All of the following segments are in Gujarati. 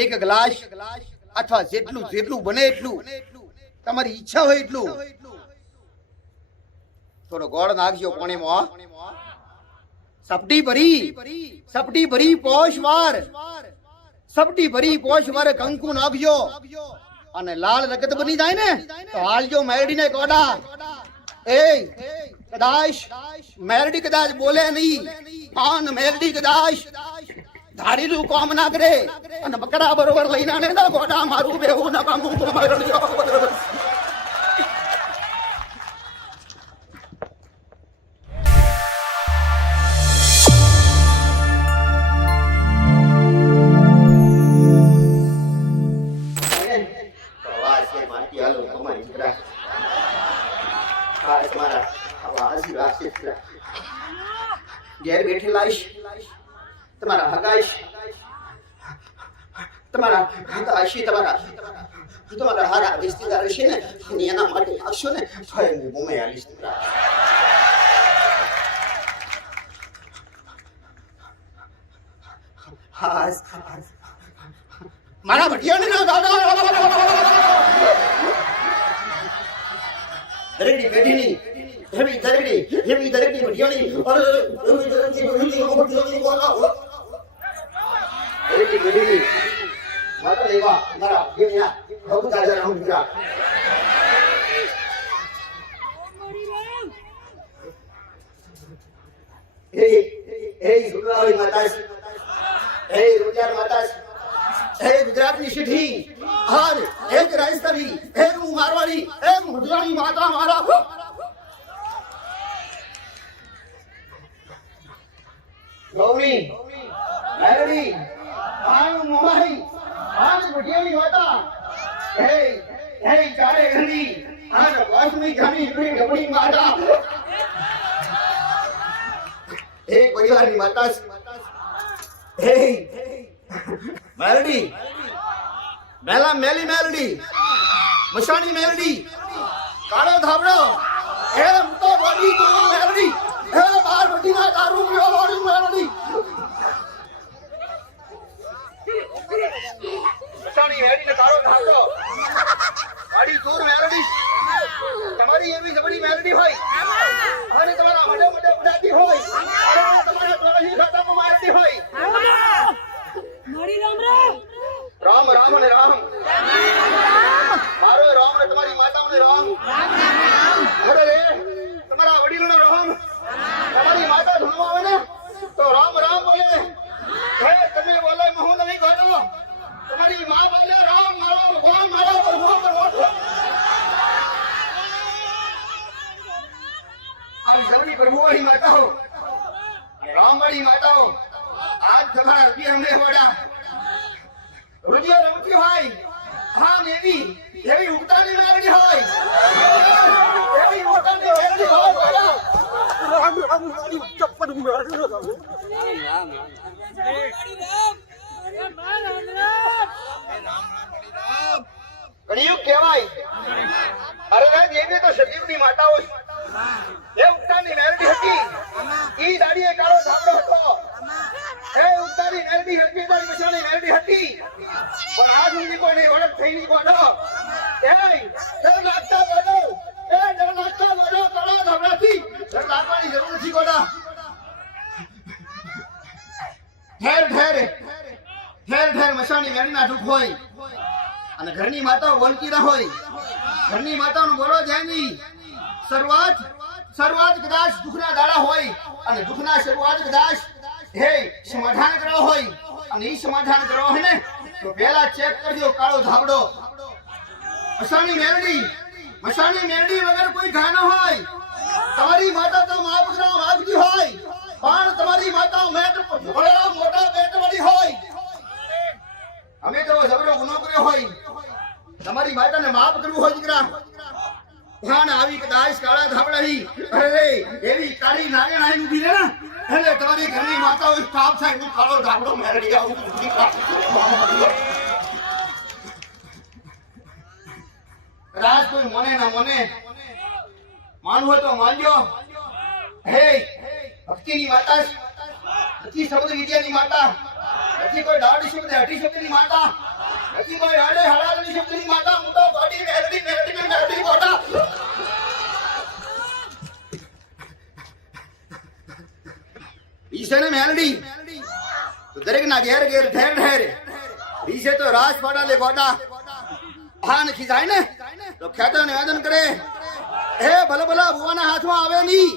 એક ગ્લાસ અથવા જેટલું બને એટલું તમારી ઈચ્છા હોય એટલું થોડો ગોળ નાખજો પાણીમાં. સપટી ભરી પોષ વાર કંકુ નાખજો અને લાલ રગત બની જાય ને તો હાલજો મેરડીને કોડા. એ મેરડી કદાચ બોલે નહીં પણ મેરડી કદાચ ધારીલું કામ ના કરે અને બકરા બરોબર લઈને ને તો ગોડા મારું બેવું ના કામ ઘેર બેઠે લાઈશ તમારા હગાઈશ તમારા હારા રિશ્તેદાર છે ને એના માટે આવશો ને તો હું મુંબઈ આવીશ. મારા ભટિયાને ના દાદા દરેકની પેઢીની હેવી દરેકની ભટિયાની દરેકની પેઢીની માતા લેવા મારા ભટિયા બહુ તાજા રહું છું. હે સુરવાળી માતા, હે રોજાર માતા, હે ગુજરાતની શીઠી, હાર એક રાજસ્થાની, એક મારવાડી, એક ગુજરાતી માતા મારા ગૌરી મેરડી આમ મોમાઈ આમ ભટિયાની માતા, હે ચારે ઘરની આમ વાસમી ઘરની ગબડી માતા, એક પરિવારની માતા, હે મેલડી મેલા મેલી મેલડી મશાની મેલડી કાળો ધાબળો એમ તો બોડી તો મેલડી હે બાર બટીના દારૂ પીવો બોડી મેલડી મશાની મેલડી ને કાળો ધાબળો ગાડી દૂર મેલડી તમારી એવી જબડી મેલડી હોય અને તમારા મોઢે ઉડાતી હોય તમારા ડોળી ખાતામાં મારતી હોય. રામ રામ અને રામ મારો રામ ને તમારી માતાઓને રામ અરે રે તમારા વડીલોનો રામ તમારી માતા ધણવા આવે ને તો રામ રામ બોલે. હે તમે બોલે હું નહીં કહો તમારી માં બોલે રામ મારો ભગવાન મારો આવી જબરી પ્રભુવાળી માતાઓ રામવાળી માતાઓ આજ તમારા રૂપિયા અમને વડા રૂપિયા રમતી હોય હા એવી ઉગતાની નારડી હોય એવી ઉગતાની નારડી હોય રામ રામ ચપ્પલ કળિયુગ કહેવાય. અરે દેવી તો સતીવની માતા હોય એ ઉગતાની નારડી હતી ઈ દાડીએ કાળો ધાબળો હતો એ ઉગતાની નારડી હતી તારી મશાની નારડી હતી પણ આ સુધી કોઈને ઓળખ થઈ નહીં કોનો ડર લાગતા બોલો કાળો ધાબળાથી ડર લાગવાની જરૂર નથી કોના. ઠેર મશાની નારડીના દુઃખ હોય અને ઘરની માતાઓ બોલતી ના હોય. ઘરની માતાઓનું બોલો જાય નહીં. શરૂઆત કદાચ દુઃખના દાડા હોય અને દુઃખના શરૂઆત કદાચ સમાધાન કરવો હોય અને એ સમાધાન કરવો હોય ને તો પહેલા ચેક કરજો કાળો ધાબળો. મશાની મેરડી વગર કોઈ ઘા ન હોય. તમારી માતા તો મહાપુરા વાગતી હોય પણ તમારી માતા મોટા પેટવાળી હોય. અમે તો જબરો ગુનો કર્યો હોય તમારી માતાને માફ કરવું હોય દીકરા પણ આવી કદાચ કાળા ધાબળાની અરે એવી કાળી નારાયણ ઉભી રહે ને એટલે તમારી ઘરની માતાઓ સ્ટાફ થાય હું કાળો ધાબળો મેરડી આવું રાજ કોઈ મને ના મને માનવું હોય તો માનજો. હે ભક્તિની માતા નથી શબ્દ વિદ્યાની માતા નથી કોઈ દાડી શબ્દ હટી શબ્દની માતા, નથી કોઈ હાડે હળાલની શબ્દની માતા, હું તો ગોડી મેલડી મેલડી ને મેલડી ગોડા. ઈશે ને મેલડી તો દરેક ના ઘેર ઘેર ઠેર ઠેર ઈશે તો રાસ પાડા લે ગોડા. હા નખી જાય ને તો ખેતર નિવેદન કરે, હે ભલે ભલા ભુવાના હાથમાં આવે નહીં,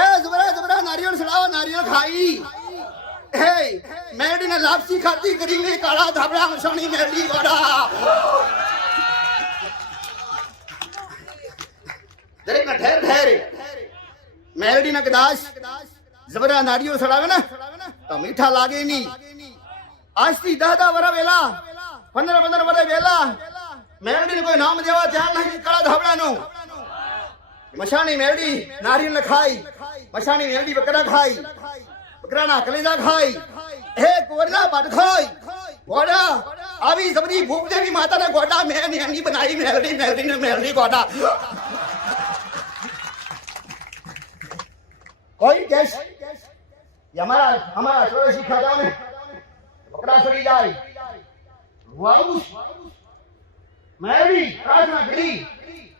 એ જબરા જબરા નારિયેળ સડાવો નારિયેળ ખાઈ, હે મેલડી ને લાપસી ખાતી કરીને કાળા ધાબળા મસાણી મેલડી ગોડા. દરેક ના ઠેર ઠેર મેલડી ના કદાચ જબરા નારિયેળ સડાવે ને તો મીઠા લાગે નહીં. આજથી 10 વર્ષ વેલા 15 વર્ષ વેલા મેલડી કોઈ નામ દેવા ધ્યાન નહીં, કાળા ધાબળાનું. મસાણી મેલડી નારિયેળ ખાઈ, મસાણી મેલડી બકરા ખાઈ, બકરાના કલેજા ખાઈ, હે કોરના બાટ ખાઈ ગોડા. આવી જબરી ભૂખ જેવી માતાને ગોડા મેં એની બનાવી મેલડી મેલડી ને મેલડી ગોડા. કોઈ કેસ અમારા ચોરસી ખાતા ને બકરા સડી જાય વાવું મેલડી પ્રાર્થના કરી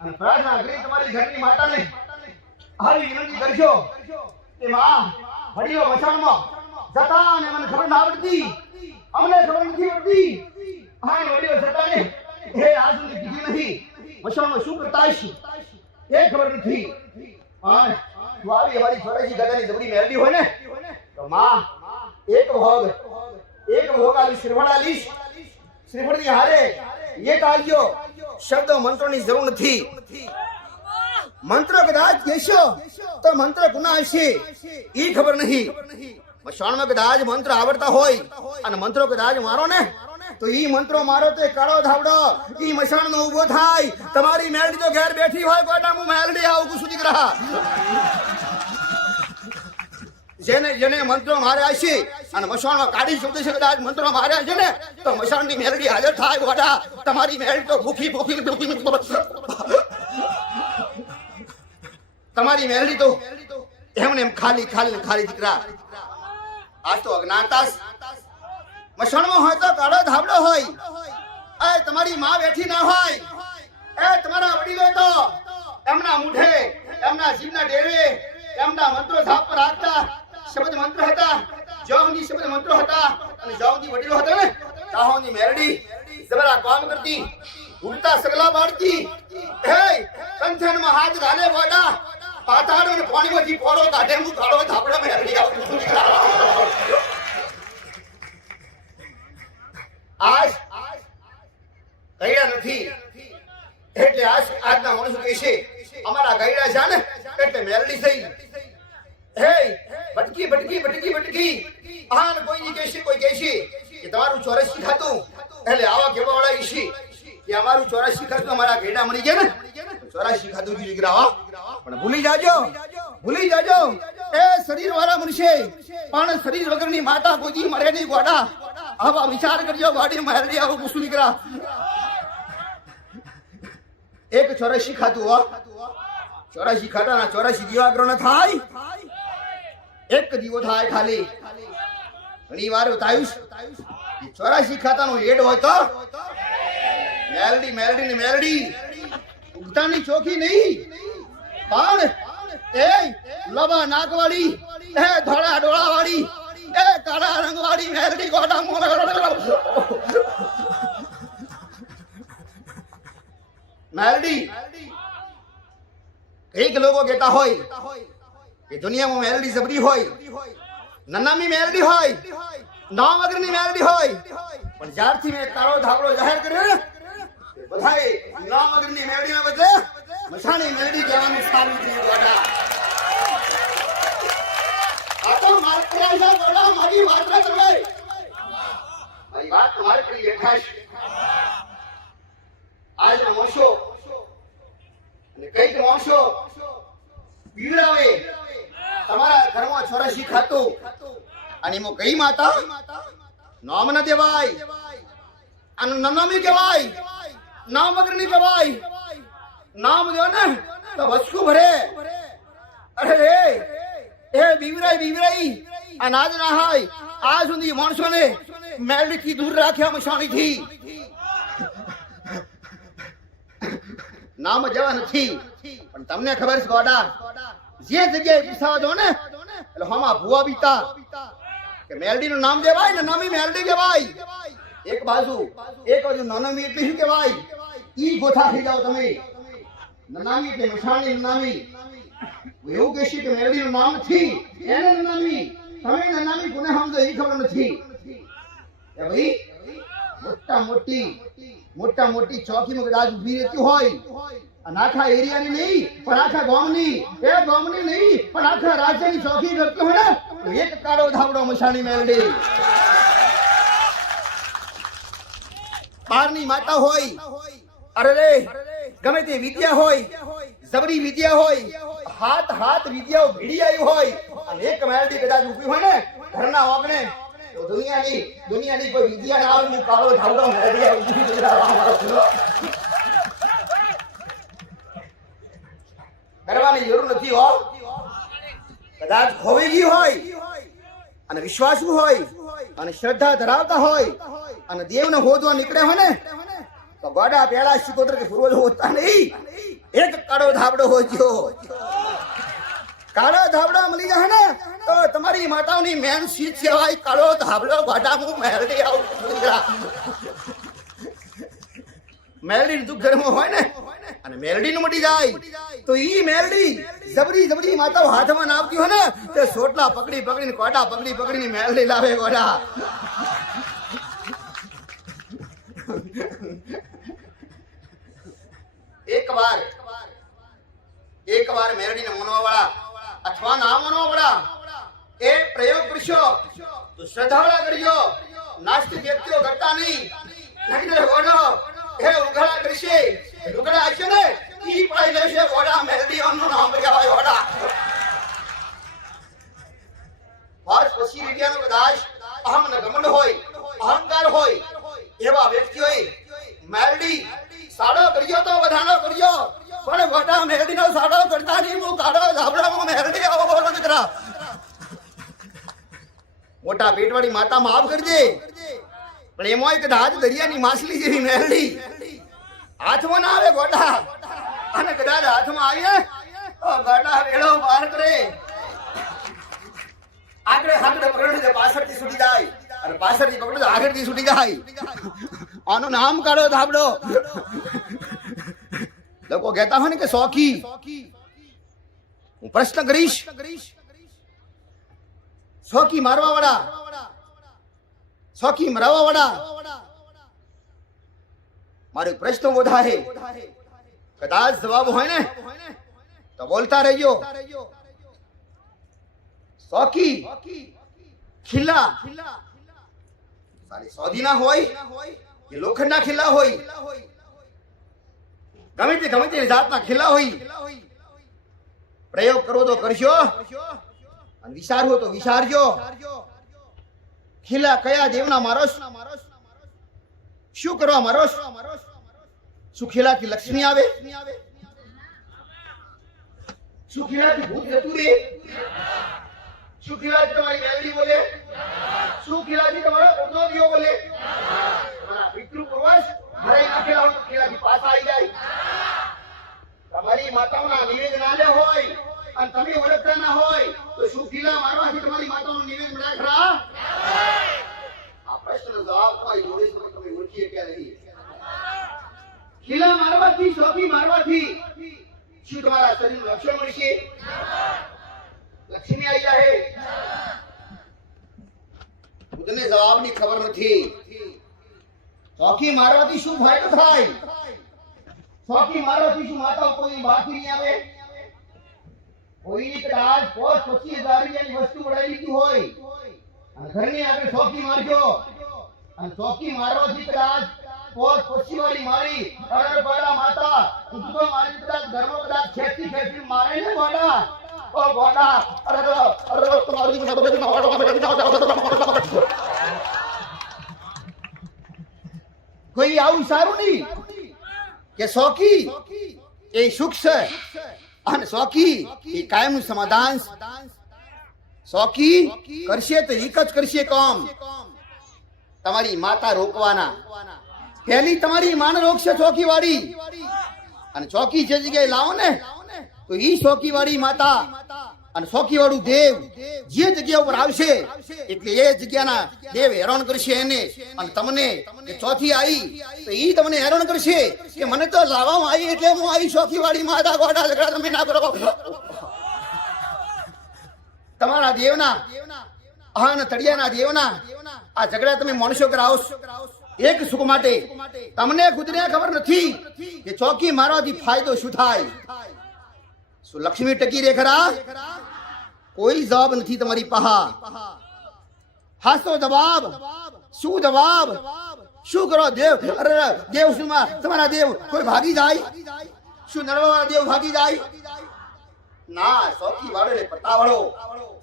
અને પ્રાર્થના કરી તમારી ઘરની માતાને આવી વિનંતી કરશો કે માં વડીલો મસાણમાં જતા ને મને ખબર ના પડતી, અમને ખબર નથી પડતી. હા વડીલો જતા ને હે આજ સુધી કીધું નથી મસાણમાં શું કરતા હશે એ ખબર નથી. હા તું આવી અમારી ચોરસી દાદાની જબરી મેલડી હોય ને તો માં એક ભોગ આલી શ્રીફળ આલીશ. શ્રીફળની હારે એક આલજો. શબ્દો મંત્રોની જરૂર નથી. મંત્ર કદાચ કહેશો તો મંત્ર ગુના હશે ઈ ખબર નહીં. મશાણમાં કદાચ મંત્ર આવડતા હોય અને મંત્રો કદાચ મારો ને તો ઈ મંત્રો મારો તે કાળો ધાવડો ઈ મશાણ નો ઉભો થાય. તમારી મેલડી તો ઘેર બેઠી હોય ગોડા હું મેલડી આવું કુશું દીકરા. જેને મંત્રો માર્યા છે અને મશાણમાં કાઢી શબ્દ છે કદાચ મંત્રો માર્યા છે ને તો મશાણની મેલડી હાજર થાય ગોડા. તમારી મેલડી તો ભૂખી તમારી મેલડી તો એમને એમ ખાલી દીકરા. આજ તો અજ્ઞાનતા મશાણમાં હોય તો કાળો ધાબળો હોય, એ તમારી માં બેઠી ના હોય, એ તમારા વડીલો તો એમના મુઠે એમના જીભના ડેરે એમના મંત્રો ધાપ પર રાખતા શબ્દ મંત્ર હતા, જોની શબ્દ મંત્રો હતા અને જોની વડીલો હતા ને તાહોની મેલડી જબરા કામ કરતી, ઉડતા સગલા બાળતી, હે કંઠનમાં હાથ ગાલે ગોડા, પાતાળ અને પાણીમાંથી પોરો કાઢે હું કાળો ધાબળો મેલડી આવું. આજ ગયડા નથી એટલે આજના માણસો કહે છે અમારા ગયડા છે ને એટલે મેલડી થઈ. હે ભટકી આન કોઈ કહેશે કે તમારું 84 ખાતું એટલે આવા કેવા વાળા ઈશી કે અમારું 84 ખાતું અમારા ગયડા મળી ગયા ને 84 ખાતું કી દીકરા. પણ ભૂલી જાજો એ શરીર વાળા મનુષ્ય પણ શરીર વગરની માતા કોઈ મરે નહીં ગોડા. આવા વિચાર કરજો ગાડી મારી આવું પૂછું દીકરા. એક 84 ખાતું 84 ખાતાના 84 દીવાગ્રહ ન થાય, એક દીવો થાય ખાલી. ઘણી વાર બતાવ્યું 84 ખાતાનો હેડ હોય તો મેલડી ઉગતાની ચોખી નહીં પણ એ લબા નાકવાળી, એ ધોળા ડોળાવાળી, એ કાળા રંગવાળી મેલડી ગોડા મેલડી. એક લોકો કહેતા હોય કે દુનિયામાં મેલડી જબરી હોય, નનામી મેલડી હોય, નામ વગરની મેલડી હોય, પણ જ્યારથી મેં કાળો ધાબળો જાહેર કર્યો ને બધાએ નામ વગરની મેલડીના બદલે મસાણી મેલડી કહેવાનું સારું થયું ગોડા. આ તો મારી વાત ના તમે મારી વાત તમારે કરી બેઠા છે. આજના માણસો અને કઈક માણસો પીવડાવે તમારા ઘરમાં 84 ખાતું અને એમાં કઈ માતા નામ ન દેવાય, અને નનામી કહેવાય, નામ વગરની કહેવાય. નામ દો ને તો વસ્તુ ભરે. અરે એ બીવરાઈ અનાજ ના હોય આ સુધી માણસોને મેલડીથી દૂર રાખ્યા મશાણીથી નામ જવા નથી પણ તમને ખબર છે ગોડા જે જગ્યાએ પીસાવા જો ને એટલે હમા ભુવા બીતા કે મેલડી નું નામ દેવાય ને નામી મેલડી કહેવાય એક બાજુ નાનામી એટલે શું કહેવાય ઈ ગોથા થઈ જાવ તમે નાનામી એટલે મશાણી નામી એવું કહેશે કે મેલડી નું નામ નથી એને નાનામી તમે નાનામી કોને સમજો એ ખબર નથી એ ભાઈ મોટા મોટી ચોકીમાં કદાચ ઊભી રહેતી હોય અને આખા એરિયાની નહીં પણ આખા ગામની નહીં પણ આખા રાજ્યની ચોકી કરતી હોય ને એક કાળો ધાબળો મશાણી મેલડી બારની માતા હોય અરે રે ગમે તે વિદ્યા હોય જબરી વિદ્યા હોય હાથ વિદ્યાઓ ભીડી આવી હોય અને એક મેલડી કદાચ ઊભી હોય ને ઘરના ઓગણે તો દુનિયાની કોઈ વિદ્યા ના આવે કાળો ધાબળો મેલડી કરવાની જરૂર નથી હો કદાચ ખોવી ગઈ હોય અને વિશ્વાસુ હોય અને શ્રદ્ધા ધરાવતા હોય અને દેવને હોદવા નીકળે હોય ને તો ગોડા પેલા શિકોતર કે પૂર્વજ હોતા નહીં એક કાળો ધાબળો હોજો કાળો ધાબળો મળી જાય ને તો તમારી માતાઓની મેન સીટ કહેવાય કાળો ધાબળો ગોડા હું મેલડી આવું મેલડી નું ઘરમાં હોય ને અને મેલડી નું મટી જાય તો ઈ મેલડી જબરી માતાઓ હાથમાં નાવતી હોય ને તે સોટલા પકડીને કોડા પકડીને મેલડી લાવે ગોડા એક વાર મેલડીને મનવાવાળા અથવા ના મનવાવાળા એ પ્રયોગ કરશો તો શ્રદ્ધાવાળા કરજો નાસ્તિક વ્યક્તિઓ કરતા નહીં ગોડો એ ઉઘાડા કરશે ઉઘાડા હશે ને ઈ પાઈ લેશે ગોડા મેલડીઓનું નામ કહેવાય ગોડા આજ પછી વિદ્યાનો કદાચ અહમ ન ગમન હોય અહંકાર હોય એવા વ્યક્તિઓએ મેલડી સાડો કરજો તો વધાનો કરજો પણ ગોડા મેલડીનો સાડો કરતા નહીં હું કાળો ધાબળામાં મેલડી આવો બોલો દીકરા મોટા પેટવાળી માતા માફ કરજે પણ એમાં કદાચ દરિયાની માછલી જેવી મેલડી હાથમાં ના આવે ગોડા અને કદાચ હાથમાં આવીએ તો ગોડા વેળો બહાર કરે આગળ પકડે પાછળથી છૂટી જાય અને પાછળથી પકડે આગળથી છૂટી જાય આનું નામ કાઢો ધાબળો લોકો કહેતા હોય ને કે શોખી હું પ્રશ્ન કરીશ શોખી મારવા વાળા શોખી મરાવા વાળા મારો પ્રશ્ન ઉભો થાય કદાચ જવાબ હોય ને તો બોલતા રહેજો શોખી ખીલા સારી સોદીના હોય કે લોખંડના ખીલા હોય ગમે તે જાતના ખીલા હોય પ્રયોગ કરવો તો કરશો અને વિચારવો તો વિચારજો ખીલા કયા દેવના મારો શું કરવા મારો શું ખીલાથી લક્ષ્મી આવે શું ખીલાથી ભૂત જતું રહે શું ખીલાથી તમારી મેલડી બોલે શું ખીલાથી તમારો ઉર્દો દિયો બોલે તમારા પિતૃ પૂર્વજ હરાઈ નાખેલા હોય તો ખીલાથી પાછા આવી જાય તમારી માતાઓના નિવેદ ના લે હોય અને તમે ઓળખતા ના હોય તો શું ખીલા મારવાથી તમારી માતાઓનું નિવેદ મળ્યા ખરા આ પ્રશ્નનો જવાબ કોઈ જોડે તમે ઓળખીએ કે નહીં ખીલા મારવાથી શોખી મારવાથી શું તમારા શરીરનું લક્ષણ મળશે લક્ષ્મી આવી જાય ખુદને જવાબની ખબર નથી શોખી મારવાથી શું ફાયદો થાય શોખી મારવાથી શું માતાઓ કોઈ બાકી નહીં આવે કોઈ કદાચ 25,000 રૂપિયાની વસ્તુ ઉડાઈ લીધી હોય અને ઘરની આગળ શોખી મારજો અને શોખી મારવાથી કદાચ 25 વાળી મારી અરે ગોડા માતા ઉઠતો મારી કદાચ ઘરમાં કદાચ ખેંચી મારે ને ગોડા ઓ ગોડા અરે તમારી કોઈ આવું સારું નહીં કે શોખી એ સુખ છે અને શોખી એ કાયમનું સમાધાન શોખી કરશે તો એક જ કરશે કામ, તમારી માતા રોકવાના. પહેલી તમારી માને રોકશે ચોકી વાળી, અને ચોકી જે જગ્યાએ લાવો ને તો ઈ ચોકી વાળી માતા અને ચોકી વાળું દેવ જે જગ્યા ઉપર આવશે એટલે એ જગ્યાના દેવ હેરાન કરશે એને. અને તમને ચોથી આવી તો ઈ તમને હેરાન કરશે કે મને તો લાવવામાં આવી એટલે હું આવી ચોકી વાળી માતા. ગોડા ઝઘડા તમે ના કરો. તમારા દેવના અને તળિયાના દેવના આ ઝઘડા તમે માણસો કરાવો એક સુખ માટે. તમને ખુદને ખબર નથી કે ચોકી મારવાથી ફાયદો શું થાય. શું લક્ષ્મી ટકી રે ખરા? કોઈ જવાબ નથી તમારી પાહા. હાસો જવાબ શું જવાબ શું કરો દેવ? અરે દેવ શું તમારા દેવ કોઈ ભાગી જાય? શું નરવા દેવ ભાગી જાય? ના, ચોકી વાળો ને પટ્ટા વાળો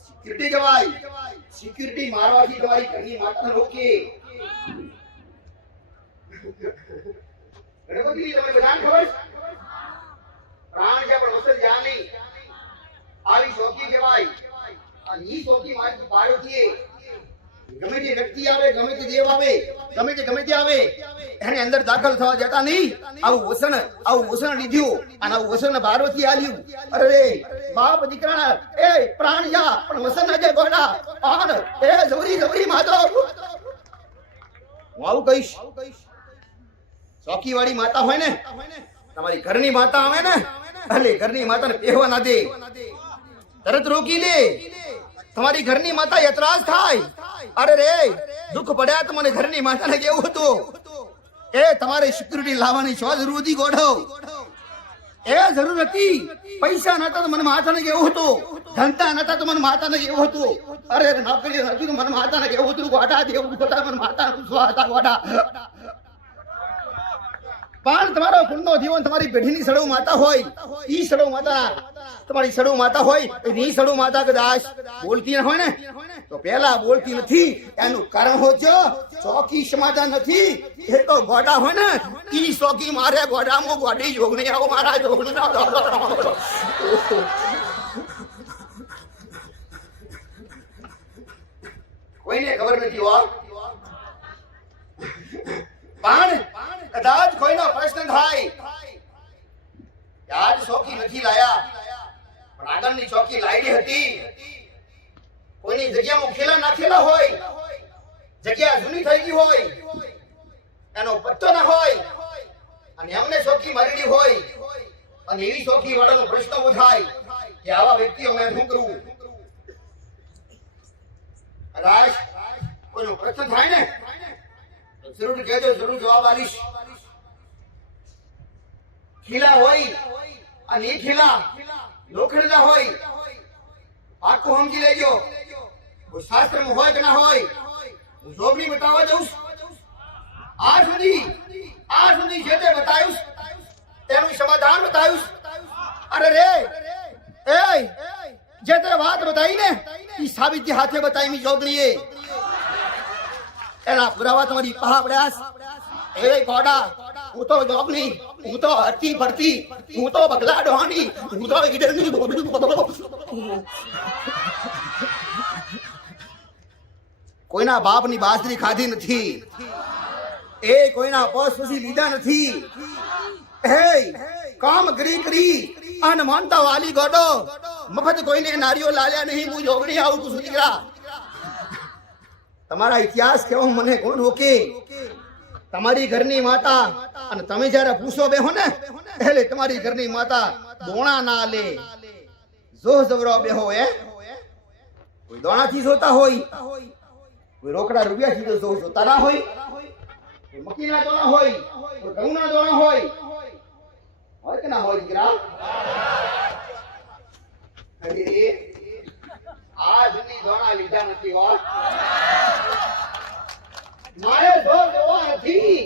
સિક્યુરિટી કહેવાય. સિક્યુરિટી મારવાથી તમારી ઘરની માતાને રોકે. ગણપતિ તમને બધાને ખબર પ્રાણ છે પણ વસત જ્યાં નહીં આવી ચોકી કહેવાય. અને ઈ ચોકી મારી પાડોથી ગમે તે વ્યક્તિ આવે, ગમે તે દેવ આવે, ગમે તે આવે એને અંદર દાખલ થવા દેતા નહીં. આવું વસન લીધું અને આવું વસન પાર્વતી આલ્યું. અરે બાપ દીકરા એ પ્રાણ જા પણ વસન આજે ગોડા પણ એ જવરી માતો. હું આવું કહીશ. ચોકી વાળી માતા હોય ને, તમારી ઘરની માતા આવે ને એટલે ઘરની માતાને પહેવા ના દે, તરત રોકી દે. તમારી ઘરની માતા એતરાજ થાય. અરે રે દુઃખ પડ્યા તો મને ઘરની માતાને કેવું હતું એ તમારે સિક્યુરિટી લાવવાની શું જરૂર હતી? ગોઢો એ જરૂર હતી. પૈસા નતા તો મને માતાને કેવું હતું, ધનતા નતા તો મને માતાને કેવું હતું, અરે નોકરી નથી તો મને માતાને કેવું હતું. ગોઢા દેવું ગોઢા મને માતા હતા ગોઢા. પણ તમારો કુંડનો જીવન તમારી પેઢીની સડવ માતા હોય, ઈ સડવ માતા તમારી સડવ માતા હોય, ઈ સડવ માતા કદાચ બોલતી ન હોય ને તો પેલા બોલતી નથી. એનું કારણ હોજો ચોકી સમાધાન નથી. એ તો ગોડા હોય ને ઈ ચોકી મારે ગોડામાં ગોડી જોગણી આવો મારા જોગણી ના. કોઈને ખબર નથી હો. પણ કદાચ કોઈનો પ્રશ્ન થાય કે આજ ચોકી નથી લાયા પણ આગળની ચોકી લાવી હતી, કોઈની જગ્યામાં ખેલા નાખેલા હોય, જગ્યા જૂની થઈ ગઈ હોય, એનો પત્તો ના હોય અને એમને ચોકી મારેલી હોય અને એવી ચોકી વાળાનો પ્રશ્ન ઉભો થાય કે આવા વ્યક્તિઓ મેં શું કરવું? કદાચ કોઈનો પ્રશ્ન થાય ને જરૂર કહેજો, જરૂર જવાબ આલીશ. ખીલા હોય અને એ ખીલા લોખંડના હોય, પાકું સમજી લેજો. કોઈ શાસ્ત્રમાં હોય કે ના હોય, હું જોગણી બતાવવા જઉં. આ સુધી જે તે બતાવ્યું તેનું સમાધાન બતાવ્યું. અરે રે એ જે તે વાત બતાવી ને એ સાબિતી હાથે બતાવી જોગણીએ. એના પુરાવા તમારી પાહા પડ્યાસ. એ ગોડા હું તો જોગણી, હું તો હરતી ફરતી, હું તો બગલા ડોહાની, હું તો ઈડરની કોઈના બાપની બાજરી ખાધી નથી, એ કોઈના પોસ પછી લીધા નથી. હે કામ કરી અને માનતા વાલી ગોડો મફત કોઈને નારીઓ લાલ્યા નહીં. હું જોગણી આવું છું દીકરા. તમારા ઇતિહાસ કેવો મને કોણ રોકે? તમારી ઘરની માતા અને તમે જયારે પૂછો બેહો ને એટલે તમારી ઘરની માતા દોણા ના લે, જો જવરો બેહો. કોઈ દોણાથી જોતા હોય, કોઈ રોકડા રૂપિયાથી તો જોતા ના હોય, કોઈ મકીના દોણા હોય, કોઈ ઘઉંના દોણા હોય કે ના હોય દીકરા? આ જૂની દોણા લીધા નથી હો. મારે જોર જોવો નથી,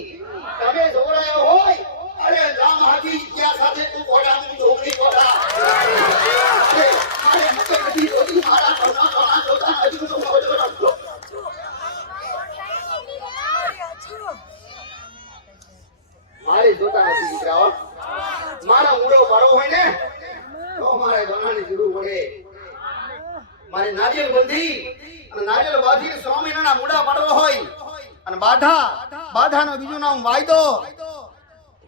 તમે જોડાયો હોય. અરે રામ હાથી ત્યાં સાથે તું ઘોડા નું જોગણી ઘોડા. અરે મુકે નથી જોતી મારા ઘોડા જોતા નથી. મારે જોતા નથી દીકરાઓ. મારા મૂળો બળો હોય ને તો મારે દોણાની જરૂર પડે. મારે નારિયેળ બંધી અને નારિયેળ બાંધીને 100 મહિનાના મૂડા પાડવા હોય અને બાધાનો બીજું નામ વાયદો.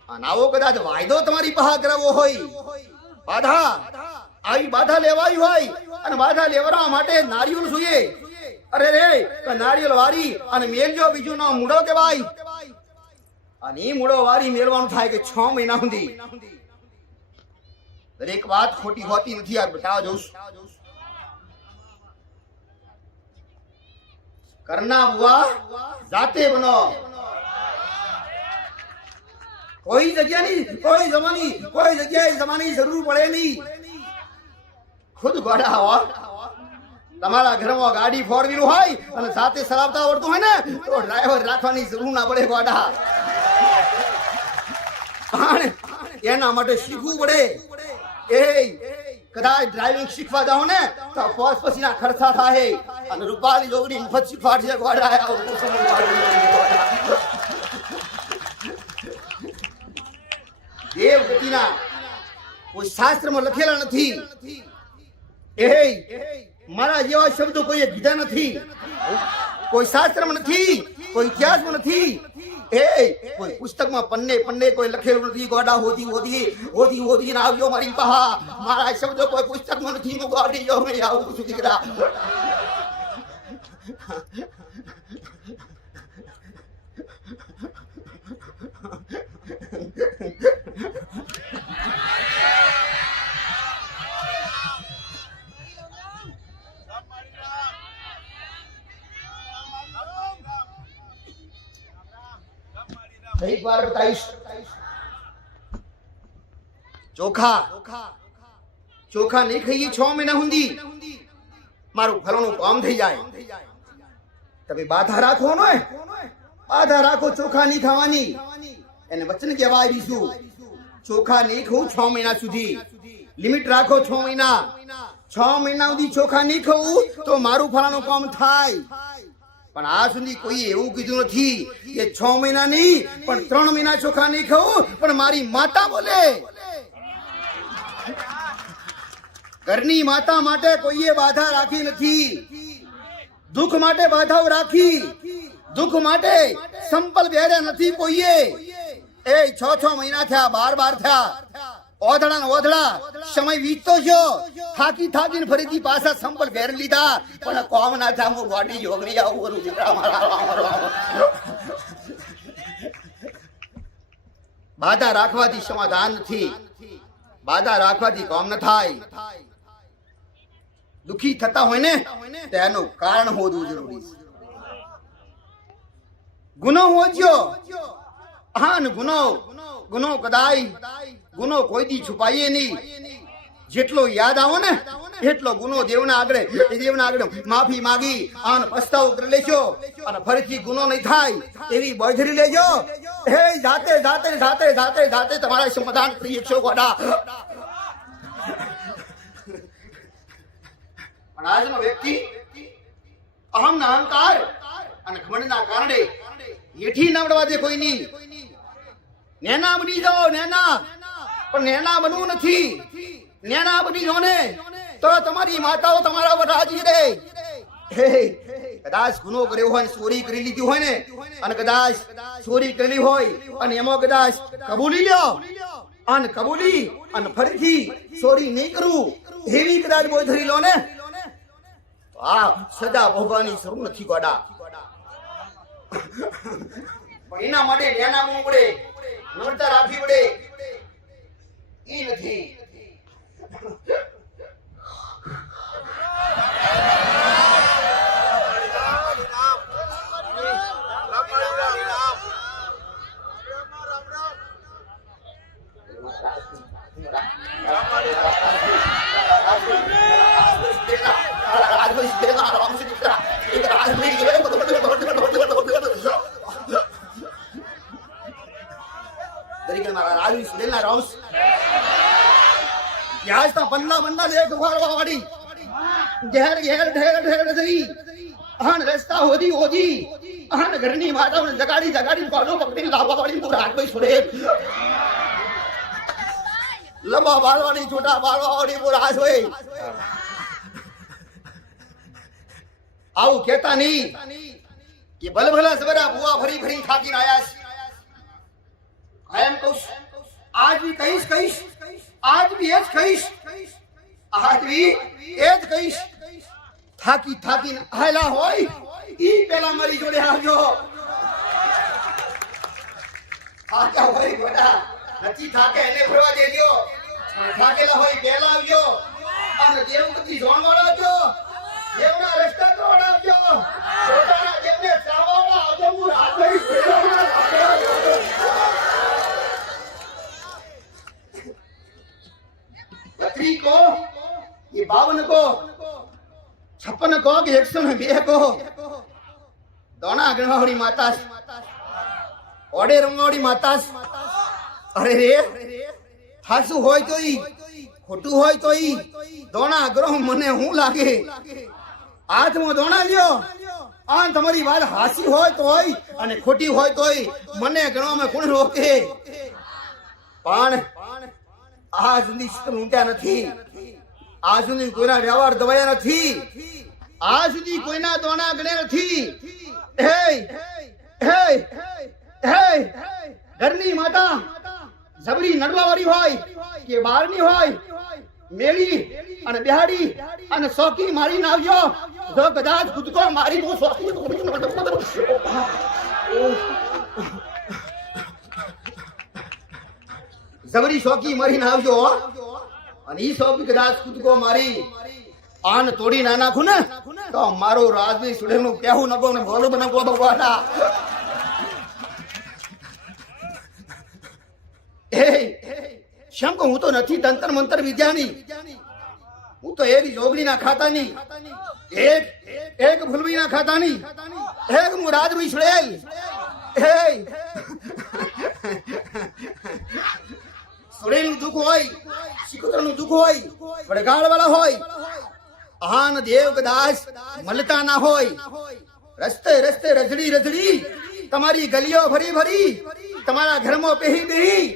અને આવો કદાચ વાયદો તમારી પાસે કરાવવો હોય, બાધા આવી બાધા લેવાઈ હોય અને બાધા લેવડાવવા માટે નારિયેળ જોઈએ. અરે રે નારિયેળ વારી અને મેલજો બીજું નામ મૂડો કહેવાય. અને એ મૂડો વારી મેળવાનું થાય કે 6 મહિના સુધી. દરેક વાત ખોટી હોતી નથી. આ બતાવવા જઉં કરના બુઆ જાતે બનો. કોઈ જગ્યાએ જમાની જરૂર પડે નહીં. ખુદ ગોડા હો. તમારા ઘરમાં ગાડી 4 વ્હીલ હોય અને સાથે ચલાવતા આવડતું હોય ને તો ડ્રાઈવર રાખવાની જરૂર ના પડે ગોડા. એના માટે શીખવું પડે. કદાચ ડ્રાઇવિંગ શીખવા જાઓ ને તો પોસ પછીના ખર્ચા થાય અને રૂપાલી જોગડી મફત શીખવાડશે ગોડા. દેવ ગતિના કોઈ શાસ્ત્રમાં લખેલા નથી. મારા જેવા શબ્દો કોઈએ કીધા નથી. કોઈ શાસ્ત્રમાં નથી, કોઈ ઇતિહાસમાં નથી, કોઈ પુસ્તકમાં પન્ને કોઈ લખેલું નથી. ગોડા હોધી ને આવજો મારી પાસે. મારા શબ્દો કોઈ પુસ્તકમાં નથી. હું ગોડી જો મેં આવું છું દીકરા. એક વાર બતાવીશ. ચોખા નહીં ખાઈએ 6 મહિના સુધી મારું ફલાણું કામ થઈ જાય. તમે બાધા રાખો ને, બાધા રાખો ચોખા નહીં ખાવાની. એને વચન કહેવાય દીશું. ચોખા નહીં ખાવું 6 મહિના સુધી. લિમિટ રાખો 6 મહિના. 6 મહિના સુધી ચોખા નહીં ખાવું તો મારું ફલાણું કામ થાય. પણ આ સુધી કોઈ એવું કીધું નથી કે 6 મહિના નહીં પણ 3 મહિના ચોખા નહીં ખાવું. પણ મારી માતા બોલે, ઘરની માતા માટે કોઈએ બાધા રાખી નથી. દુઃખ માટે બાધાઓ રાખી. દુઃખ માટે સંપલ પહેર્યા નથી કોઈએ. 6 મહિના થયા, 12 થયા. ઓધડા સમય વીતતો છો. થાકીને ફરીથી પાછા સંપલ પહેરી લીધા. પણ કોમ ના થયા. હું ગોડી જોગરી આવું કરું દીકરા મારા. બાધા રાખવાથી સમાધાન નથી. બાધા રાખવાથી કામ ન થાય. દુખી થતા હોય ને તેનું કારણ હોવું જરૂરી છે. ગુનો હોજો. હા ને ગુનો કદાય ગુનો કોઈ દી છુપાઈએ નહીં. જેટલો યાદ આવો ને એટલો ગુનો દેવના આગળ માફી માંગી અને પસ્તાવો કરી લેજો અને ફરીથી ગુનો નહીં થાય એવી બળધરી લેજો. જાતે તમારા સમાધાન કરી શકશો ગોડા. પણ આજનો વ્યક્તિ અહમના અહંકાર અને ઘમંડના કારણે હેઠી નવડવા દે કોઈ નહીં. નેના બની જાઓ, નેના. પણ નેના બનવું નથી. નેના બની જાઓ ને તો તમારી માતાઓ તમારા પર રાજી રહે. કદાચ ગુનો કર્યો હોય, ચોરી કરી લીધી હોય ને, અને કદાચ ચોરી કરેલી હોય અને એમાં કદાચ કબૂલી લ્યો અને કબૂલી અને ફરીથી ચોરી નહીં કરવું એવી કદાચ બોય ધરી લો ને તો આ સજા ભોગવવાની જરૂર નથી ગોડા. પણ એના માટે નેના બનવું પડે, નમ્રતા રાખવી પડે. ઈ નથી. રસ્તા હોધી ઘરની માતાઓને જગાડી કોનો પકડીને લાવવા વાળી પૂરા હાથ ભાઈ છોડે. લંબા બાળવાની છોટા બાળવાળી પૂરા હાથ હોય. આવું કહેતા નહીં કે ભલભલા સબરા બુઆ ફરી ફરી થાકીને આયા છે. એમ કહું આજ બી કહીશ આજ બી એ જ કહીશ આજ બી એ જ કહીશ. થાકીને આયલા હોય ઈ પેલા મારી જોડે આવજો. થાક્યા હોય બેટા નથી થાકે એને ફરવા દેજો. થાકેલા હોય પેલા આવજો અને દેવ બધી જોણ વળાવજો. દેવના રસ્તા તોડાવજો. પોતાના દેવને ચાવવા આવજો. હું રાત पत्री को ये 52 को 56 को कि 102 को दोना गणवाड़ी माता ओडे रंगवाड़ी माता. अरे रे हासु होय तोई खोटू होय तोई दोना ग्रह मने હું લાગે. હાથમાં દોણા લ્યો આ તમારી વાત હાસી હોય તોય અને ખોટી હોય તોય મને ગણવામાં કોણ રોકે. પણ આ સુધી શિસ્ત ઊંટ્યા નથી. આ સુધી કોઈના વ્યવહાર દવાયા નથી. આ સુધી કોઈના દોણા ગણ્યા નથી. હે હે હે ઘરની માતા જબરી નડવાવાળી હોય કે બહારની હોય મેળી અને બિહાડી અને સોકી મારી નાવજો. જો કદાચ ખુદકો મારી તો સોકી જબરી શોકી મારી નાવજો અને ઈ શોકી કદાચ ખુદકો મારી આન તોડી ના નાખું ને તો મારો રાજવી સુડેનું કહેવું નકો ને બોલો બનાવો ભગવાના. એ શમ કો હું તો નથી તંત્ર મંત્ર વિદ્યાની. હું તો એક જોગણી ના ખાતાની એક ફૂલવી ના ખાતાની એક હું રાજવી સુડેલ. એ સુડેલનું દુઃખ હોય શિકોતરનું દુઃખ હોય વડગાળ વાળા હોય આન દેવ કદાચ મળતા ના હોય. રસ્તે રસ્તે રજડી તમારી ગલીઓ ભરી તમારા ઘરમાં બેહી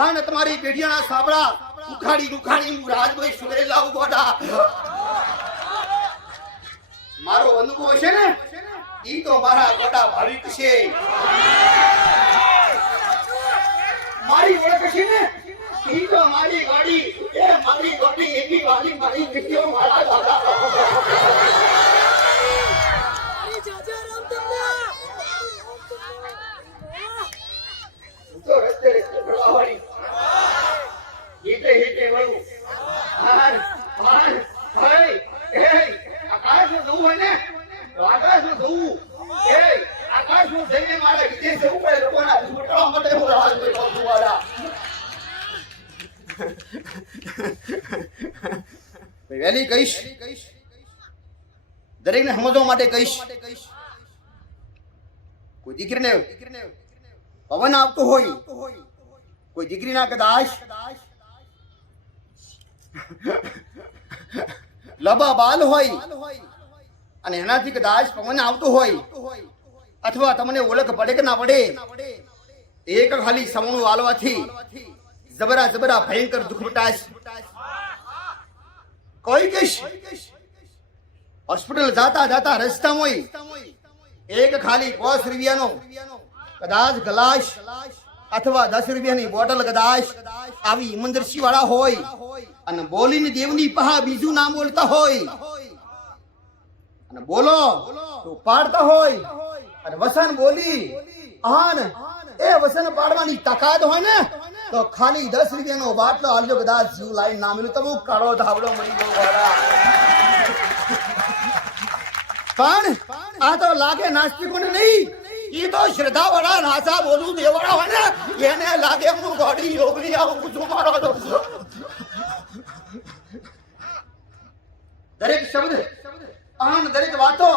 આન તમારી પેઢીઓના સાબડા ઉખાડી હું રાજભાઈ સુડેલ લાવું ગોડા. મારો અનુભવ છે ને ઈ તો મારા ગોડા ભાવિક છે. મારી ઓળખ છે ને ઈ તો મારી ગાડી એવી વાલી મારી વિડિયો મારા દાદા. તો રસ્તે ભરવાવાળી હીટે વળું આકાશમાં જવું હોય ને તો આકાશમાં જવું. આકાશમાં જઈને મારા વિદેશ જવું પડે લોકોના છૂટવા માટે હું રાહ જોઈ છું વાળા. વહેલી કહીશ દરેકને સમજવા માટે કહીશ. કોઈ દીકરીને પવન આવતો હોય કોઈ દીકરીના કદાચ લબા બાલ હોય અને એનાથી કદાચ પવન આવતો હોય અથવા તમને ઓળખ પડે કે ના પડે એક ખાલી સમણું વાળવાથી જબરા ભયંકર દુઃખ બટાશ. કોઈ કહીશ હોસ્પિટલ જાતા રસ્તામાં એક ખાલી 5 રૂપિયાનો કદાચ ગ્લાસ અથવા 10 રૂપિયાની બોટલ કદાચ આવી ઇમંદરસી વાળા હોય અને બોલીને દેવની પહા બીજું નામ બોલતા હોય અને બોલો તો પાડતા હોય અને વસન બોલી આન એ વસન પાડવાની તાકાત હોય ને તો ખાલી 10 રૂપિયાનો બાટલો આલજો કદાચ જીવ લાઈન ના મિલું તો હું કાળો ધાબડો મરી ગયો વાળા. પણ આ તો લાગે નાસ્તિકોને નહીં. ઈ તો શ્રદ્ધા વાળા નાસા બોલું દેવાળા હોય ને એને લાગે હું ગોડી યોગની આવું છું મારો. દરેક શબ્દ આન દરેક વાતો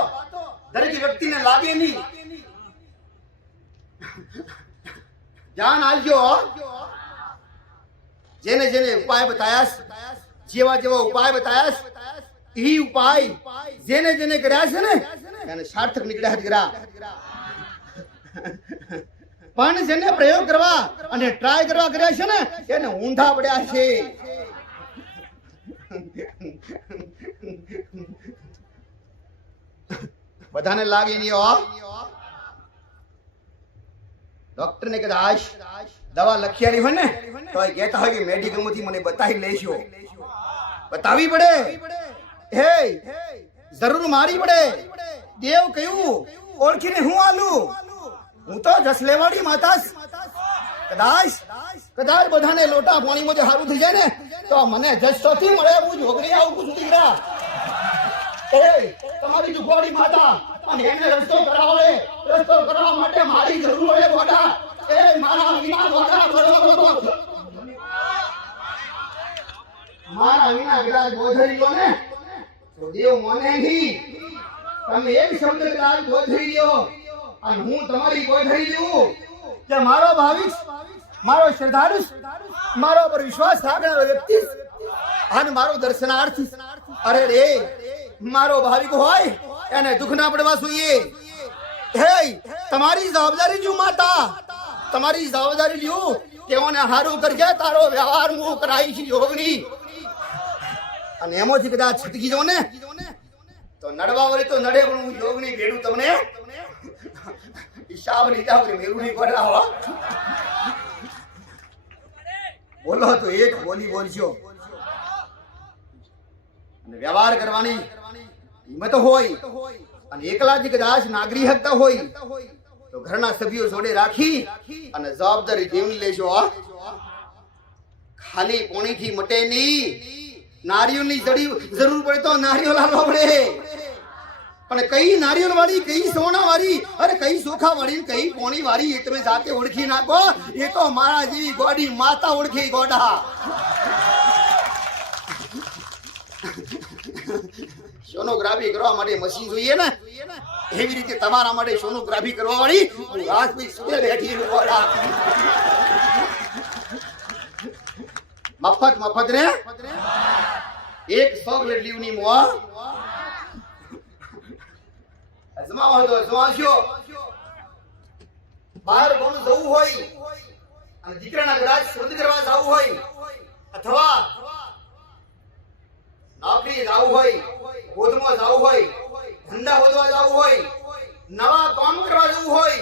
દરેક વ્યક્તિને લાગે નહીં. જાન આલજો જેને ઉપાય બતાયા જેવા ઉપાય બતાયા ઈ ઉપાય જેને કર્યા છે ને એને સાર્થક નીકળ્યા દીકરા. પણ જેને પ્રયોગ કરવા અને ટ્રાય કરવા કર્યા છે ને એને ઊંધા પડ્યા છે. બધાને લાગે નહીં હો. ડોક્ટર ને કદાચ દવા લખી હોય ને તો એ કહેતા હોય કે મેડિકલ માંથી મને બતાવી લેશો. બતાવી પડે, હે જરૂર મારી પડે. દેવ કયું ઓળખીને હું આલું? હું તો જસલેવાડી માતા. કદાચ બધાને લોટા પાણીમાં જે સારું થઈ જાય ને તો મને જસોથી મળે. હું જોગરી આવું છું દીકરા. તમારી દુખવાડી માતા અને એને રસ્તો કરાવે. રસ્તો કરાવવા માટે મારી જરૂર હોય ગોડા. મારા વિના ગોડા મારા વિના કદાચ ગોધરી લો ને તો દેવ મને નહીં. તમે એક શબ્દ કદાચ ગોધરી લો અને હું તમારી ગોધરી લઉં કે મારો ભાવિક, મારો શ્રદ્ધાળુ, મારો પર વિશ્વાસ રાખનારો વ્યક્તિ અને મારો દર્શનાર્થી, અરે રે મારો ભાવિક હોય એને દુઃખ ના પડવા જોઈએ. હે તમારી જવાબદારી લ્યું માતા, તમારી જવાબદારી લ્યું તેઓને હારું કરજે. તારો વ્યવહાર હું કરાઈ છે યોગની. અને એમાંથી કદાચ છટકી જાવ ને તો નડવા વળી તો નડે, પણ હું યોગની ભેડું તમને હિસાબ લીધા વળી મેરું નહીં પડાવો. બોલો તો એક બોલી બોલજો. અને વ્યવહાર કરવાની હિંમત હોય અને એકલાથી કદાચ નાગરી હકતા હોય તો ઘરના સભ્યો જોડે રાખી અને જવાબદારી દેવની લેજો. ખાલી પોણીથી મટે નહીં. નારિયેળની જરૂર પડે તો નારિયેળ લાવવા પડે. પણ કઈ નારિયેળ વાળી, કઈ સોના વાળી, અરે કઈ ચોખા વાળી, કઈ પોણી વાળી, એ તમે જાતે ઓળખી નાખો. એ તો મારા જેવી ગોડી માતા ઓળખી ગોડા. સોનોગ્રાફી કરવા માટે મશીન જોઈએ ને, એવી રીતે તમારા માટે સોનોગ્રાફી કરવા વાળી રાજભાઈ સુરે બેઠી ગોડા. મફત ને એક ચોકલેટ લીવની મો અજમાવો તો અજમાવશો. બહાર કોણ જવું હોય અને દીકરાના કદાચ શુદ્ધ કરવા જવું હોય અથવા નોકરી જવું હોય, હોદમાં જવું હોય, ધંધા હોદવા જવું હોય, નવા કામ કરવા જવું હોય,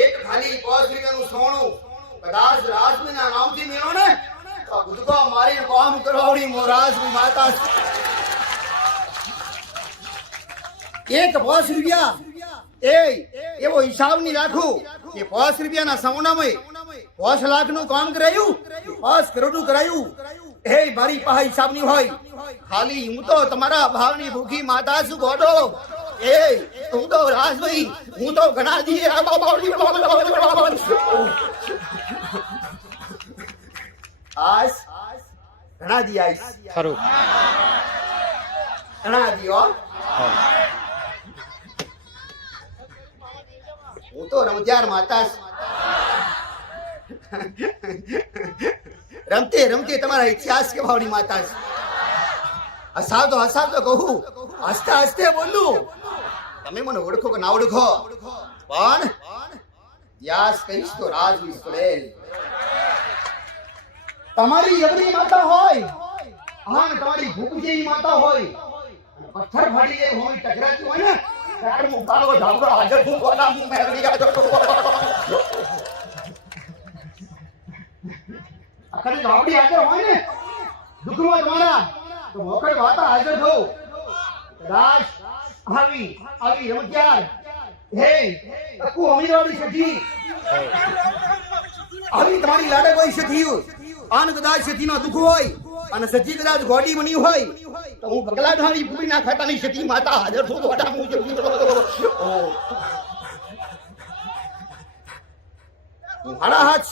એક ખાલી 5 રૂપિયાનું સોનું કદાચ રાજવીના નામથી મેળો ને તો ગુજકો મારીને કામ કરવાડી મોરાજની માતા. એક 5 રૂપિયા એવો હિસાબ નહીં રાખું કે 5 રૂપિયાના સોનામાં 5 લાખનું કામ કરાયું, 5 કરોડનું કરાયું. હે મારી પાસે હિસાબ નહીં હોય. ખાલી હું તો તમારા ભાવની ભૂખી માતા છું ગોડો. હું તો રાજભાઈ, હું તો ઘણા દી ઘણા દી આઈશ ખરું ઘણા દી હો. હું તો રમત્યાર માતા. રમતે રમતે તમારા ઇતિહાસ કે ભાવની માતા. હસાવ તો કહું, હસતા હસતે બોલું. તમે મને ઓળખો કે ના ઓળખો પણ ઇતિહાસ કહીશ તો રાજવીર પટેલ તમારી યગરી માતા હોય. હા, તમારી ભૂખ જેવી માતા હોય. પથ્થર ફાડી જાય હોય, ટકરાતી હોય ને ત્યારે હું કાળો ધાબળો હાજર છું ગોડા. હું મેળવી ગયો આખરે ધાબડી હાજર હોય ને દુઃખમાં તમારા તો મોકળ વાતા હાજર થો. કદાચ આવી રમત્યાર હે અકુ અમીરવાળી સઠી આવી તમારી લાડક હોય સઠી આન કદાચ સઠીનો દુઃખ હોય અને સઠી કદાચ ગોડી બની હોય તો હું બગલાઢાણી પૂરીના ખાતાની સઠી માતા હાજર છું ગોડા. હાડા હાથ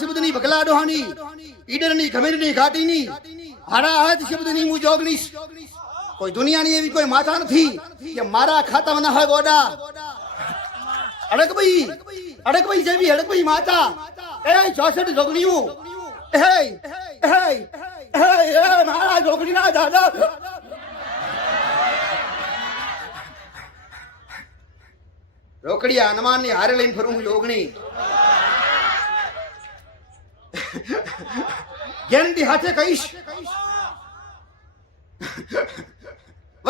શબ્દની બગલાઢાણી ઈડરની ખમીરની ઘાટીની હાડા હાથ શબ્દની હું જોગનીશ. કોઈ દુનિયાની એવી કોઈ માતા નથી કે મારા ખાતામાં ના હોય ગોડા. અડકભાઈ જેવી અડકભાઈ માતા 64 જોગણીઓ. મારા જોગણીના દાદા રોકડિયા હનુમાન ની હારે લઈને ફરું જોગણી. ગેરંટી હાથે કહીશ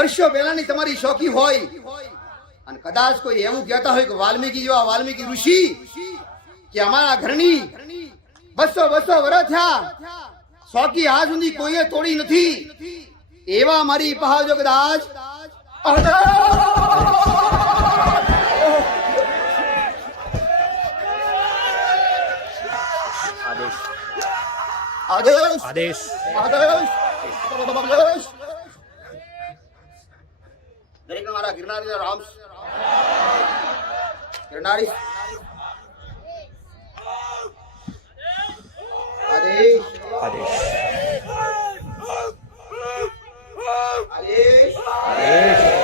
વર્ષો પહેલાની તમારી શોખી હોય અને કદાચ કોઈ એવું કહેતા હોય કે વાલ્મીકી જેવા વાલ્મીકી ઋષિ કે અમારા ઘરની 200 વર્ષ થયા શોખી આજ સુધી કોઈએ તોડી નથી એવા મારી પાસે જો કદાચ આદેશ આદેશ આદેશ દરેક મારા ગિરનારી રામ ગિરનારી આદેશ આદેશ આદેશ આદેશ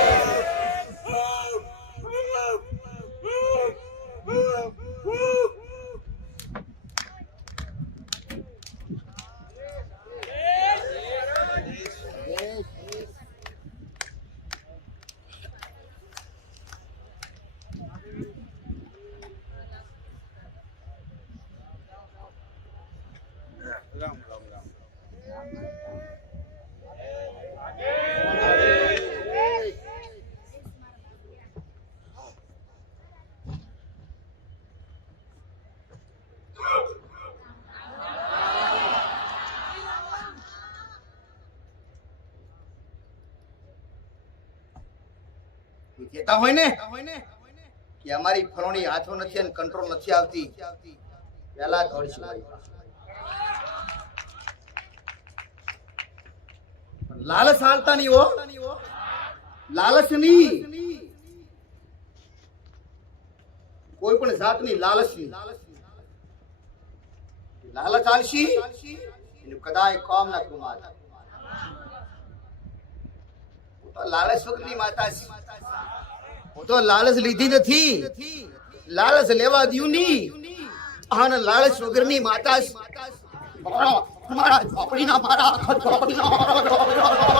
કહેતા હોય ને કે અમારી ફરોણી હાથો નથી અને કંટ્રોલ નથી આવતી પહેલા દોડશું લાલચ હાલતા નહીં હો લાલચ નહીં કોઈ પણ જાતની લાલચ નહીં લાલચ આવશી એનું કદાય કામ ના કુમાર લાલચ વગરની માતા છે હું તો લાલચ લીધી નથી લાલચ લેવા દઉં નહીં અને લાલચ વગરની માતા છે મારા ઝોપડીના મારા આખા ઝોપડીના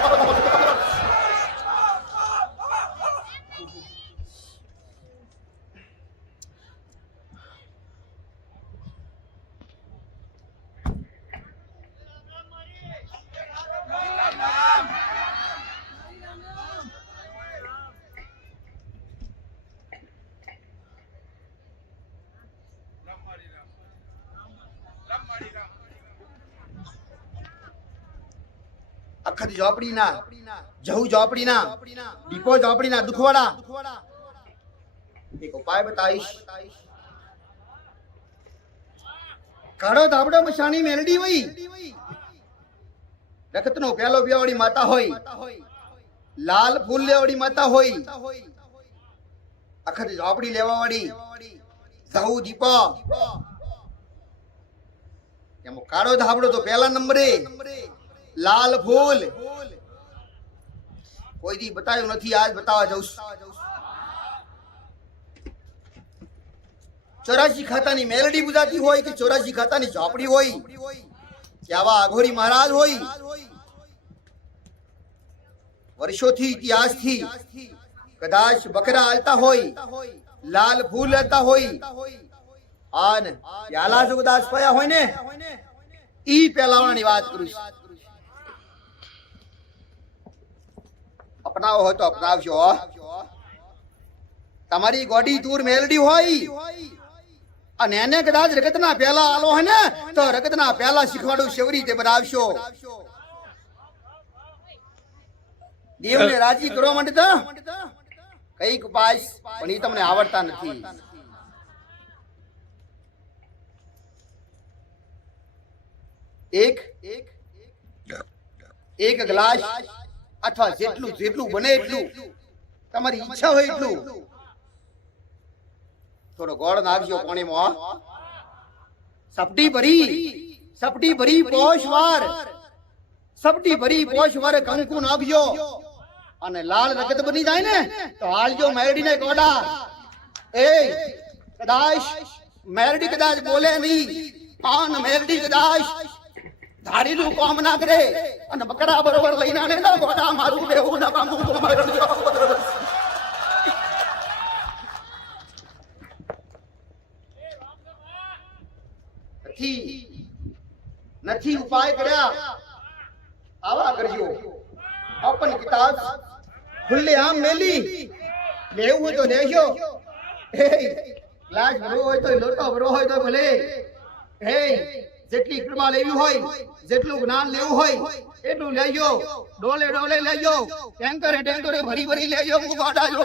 અખત ઝોપડીના જહુ ઝોપડીના દીપો ઝોપડીના દુખવાડા એક ઉપાય બતાવીશ કાળો ધાબડો મશાની મેલડી હોય રખતનો પેલો બેવાળી માતા હોય લાલ ફૂલ લેવાળી માતા હોય અખત ઝોપડી લેવાવાળી જહુ દીપો એમાં કાળો ધાબડો તો પહેલા નંબરે લાલ ફૂલ કોઈ દી બતાવ્યું નથી આજ બતાવવા જઉં 84 ખાતાની મેલડી બુજાતી હોય કે 84 ખાતાની ઝોપડી હોય કે આવા અઘોરી મહારાજ હોય વર્ષોથી ઇતિહાસથી કદાચ બકરા હાલતા હોય લાલ ફૂલ હાલતા હોય અને યાલા જો કદાચ પયા હોય ને ઈ પહેલાવાની વાત કરું છું અપનાવો હોય તો અપનાવજો તમારી ગોડી દૂર મેલડી હોય અને એને કદાચ રગતના પહેલા આલો હોય ને તો રગતના પહેલા શીખવાડું સેવી રીતે બનાવશો દેવને રાજી કરવા માટે તો કઈક ઉપાય પણ એ તમને આવડતા નથી એક ગ્લાસ અથવા જેટલું બને એટલું તમારી ઈચ્છા હોય એટલું થોડો ગોળ નાખજો પાણીમાં સપટી ભરી પોષ વાર કંકુ નાખજો અને લાલ રગત બની જાય ને તો હાલજો મેરડીને કોડા કદાચ મેરડી કદાચ બોલે નહીં આન મેરડી કદાચ ધારીનું કામ ના કરે અને બકરા બરોબર લઈને આને ના ગોડા મારું દેવું ના કામ તો મેરડી નથી ઉપાય કર્યા આવા કરજો अपन किताब ખુલ્લી આમ મેલી લેવું હોય તો લેજો હે લાજ ભરો હોય તો લોટો ભરો હોય તો ભલે હે જેટલી કૃપા લેવી હોય જેટલું જ્ઞાન લેવું હોય એટલું લેજો ડોલે ડોલે લેજો ટેન્કરે ટેન્કરે ભરી ભરી લેજો ગાડા જો